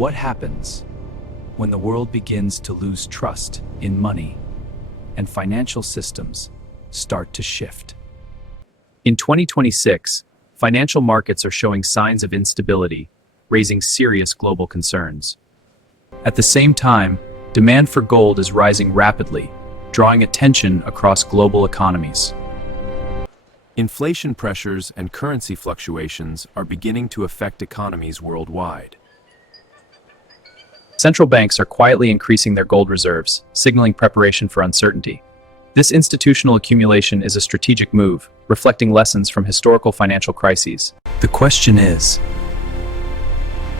What happens when the world begins to lose trust in money and financial systems start to shift? In 2026, financial markets are showing signs of instability, raising serious global concerns. At the same time, demand for gold is rising rapidly, drawing attention across global economies. Inflation pressures and currency fluctuations are beginning to affect economies worldwide. Central banks are quietly increasing their gold reserves, signaling preparation for uncertainty. This institutional accumulation is a strategic move, reflecting lessons from historical financial crises. The question is,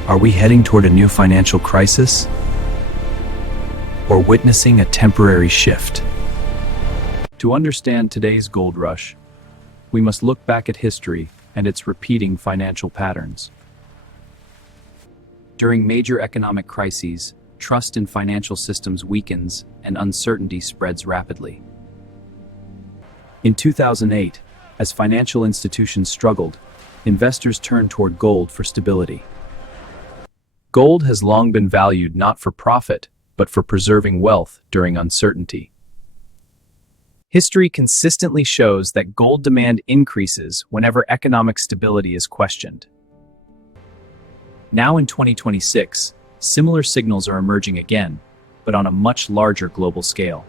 are we heading toward a new financial crisis or witnessing a temporary shift? To understand today's gold rush, we must look back at history and its repeating financial patterns. During major economic crises, trust in financial systems weakens and uncertainty spreads rapidly. In 2008, as financial institutions struggled, investors turned toward gold for stability. Gold has long been valued not for profit, but for preserving wealth during uncertainty. History consistently shows that gold demand increases whenever economic stability is questioned. Now in 2026, similar signals are emerging again, but on a much larger global scale.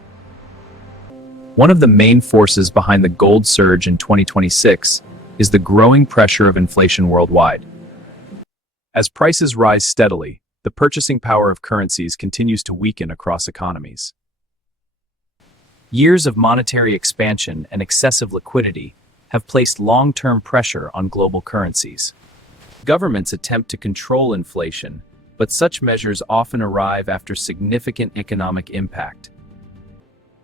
One of the main forces behind the gold surge in 2026 is the growing pressure of inflation worldwide. As prices rise steadily, the purchasing power of currencies continues to weaken across economies. Years of monetary expansion and excessive liquidity have placed long-term pressure on global currencies. Governments attempt to control inflation, but such measures often arrive after significant economic impact.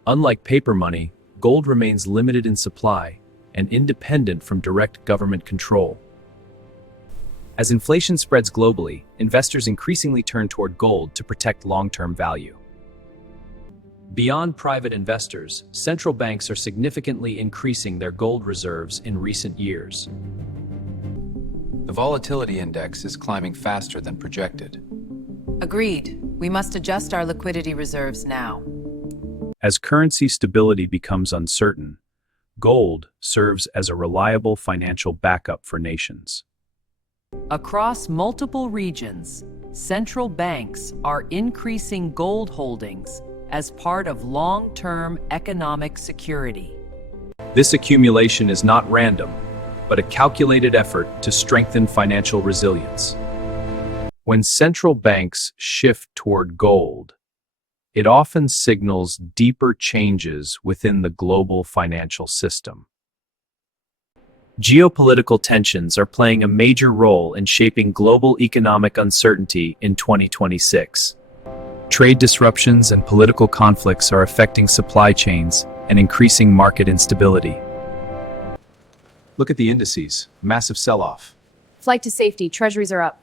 Unlike paper money, gold remains limited in supply and independent from direct government control. As inflation spreads globally, investors increasingly turn toward gold to protect long-term value. Beyond private investors, central banks are significantly increasing their gold reserves in recent years. The volatility index is climbing faster than projected. Agreed. We must adjust our liquidity reserves now. As currency stability becomes uncertain, gold serves as a reliable financial backup for nations. Across multiple regions, central banks are increasing gold holdings as part of long-term economic security. This accumulation is not random, but a calculated effort to strengthen financial resilience. When central banks shift toward gold, it often signals deeper changes within the global financial system. Geopolitical tensions are playing a major role in shaping global economic uncertainty in 2026. Trade disruptions and political conflicts are affecting supply chains and increasing market instability. Look at the indices, massive sell-off. Flight to safety, treasuries are up.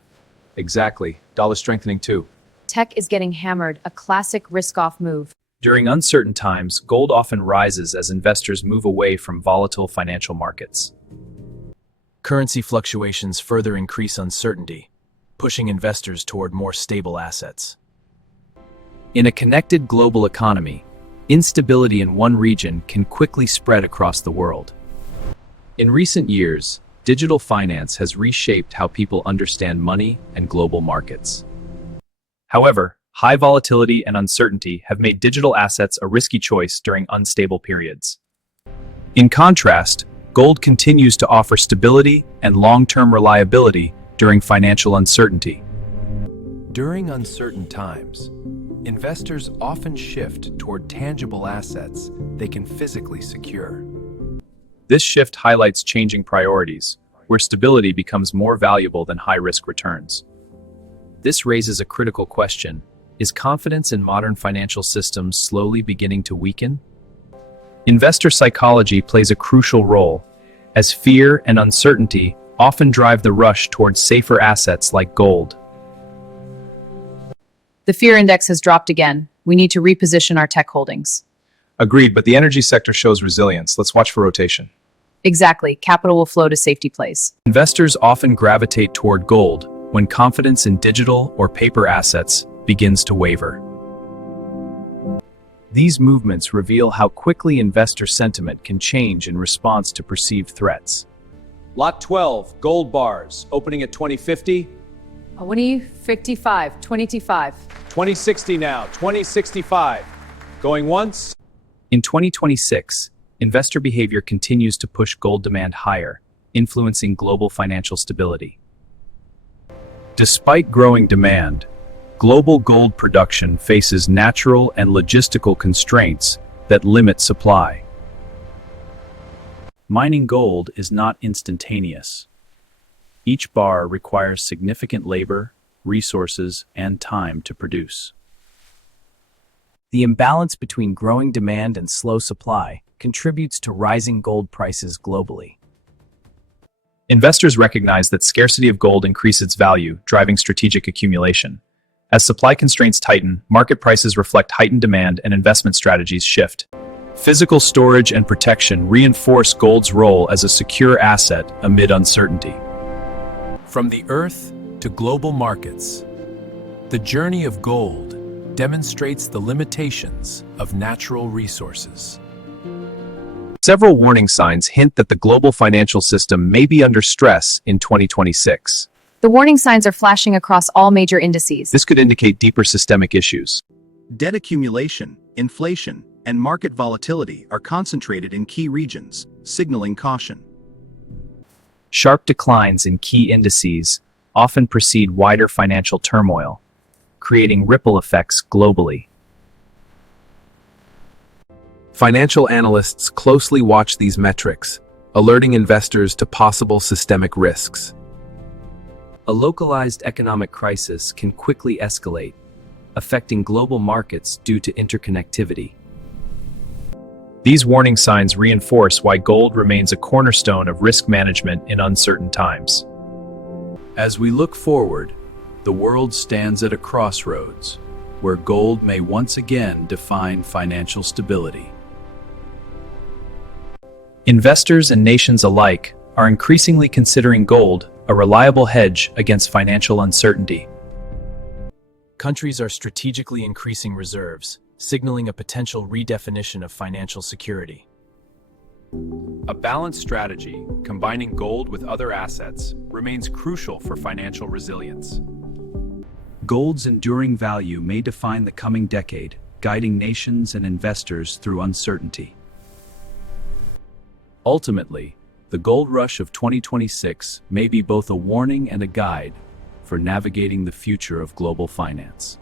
Exactly, dollar strengthening too. Tech is getting hammered, a classic risk-off move. During uncertain times, gold often rises as investors move away from volatile financial markets. Currency fluctuations further increase uncertainty, pushing investors toward more stable assets. In a connected global economy, instability in one region can quickly spread across the world. In recent years, digital finance has reshaped how people understand money and global markets. However, high volatility and uncertainty have made digital assets a risky choice during unstable periods. In contrast, gold continues to offer stability and long-term reliability during financial uncertainty. During uncertain times, investors often shift toward tangible assets they can physically secure. This shift highlights changing priorities, where stability becomes more valuable than high-risk returns. This raises a critical question: is confidence in modern financial systems slowly beginning to weaken? Investor psychology plays a crucial role, as fear and uncertainty often drive the rush towards safer assets like gold. The fear index has dropped again. We need to reposition our tech holdings. Agreed, but the energy sector shows resilience. Let's watch for rotation. Exactly. Capital will flow to safety plays. Investors often gravitate toward gold when confidence in digital or paper assets begins to waver. These movements reveal how quickly investor sentiment can change in response to perceived threats. Lot 12, gold bars, opening at 2050. 2055, 2025. 2060 now, 2065. Going once. In 2026, investor behavior continues to push gold demand higher, influencing global financial stability. Despite growing demand, global gold production faces natural and logistical constraints that limit supply. Mining gold is not instantaneous. Each bar requires significant labor, resources, and time to produce. The imbalance between growing demand and slow supply contributes to rising gold prices globally. Investors recognize that scarcity of gold increases its value, driving strategic accumulation. As supply constraints tighten, market prices reflect heightened demand and investment strategies shift. Physical storage and protection reinforce gold's role as a secure asset amid uncertainty. From the earth to global markets, the journey of gold demonstrates the limitations of natural resources. Several warning signs hint that the global financial system may be under stress in 2026. The warning signs are flashing across all major indices. This could indicate deeper systemic issues. Debt accumulation, inflation, and market volatility are concentrated in key regions, signaling caution. Sharp declines in key indices often precede wider financial turmoil, creating ripple effects globally. Financial analysts closely watch these metrics, alerting investors to possible systemic risks. A localized economic crisis can quickly escalate, affecting global markets due to interconnectivity. These warning signs reinforce why gold remains a cornerstone of risk management in uncertain times. As we look forward, the world stands at a crossroads, where gold may once again define financial stability. Investors and nations alike are increasingly considering gold a reliable hedge against financial uncertainty. Countries are strategically increasing reserves, signaling a potential redefinition of financial security. A balanced strategy, combining gold with other assets, remains crucial for financial resilience. Gold's enduring value may define the coming decade, guiding nations and investors through uncertainty. Ultimately, the gold rush of 2026 may be both a warning and a guide for navigating the future of global finance.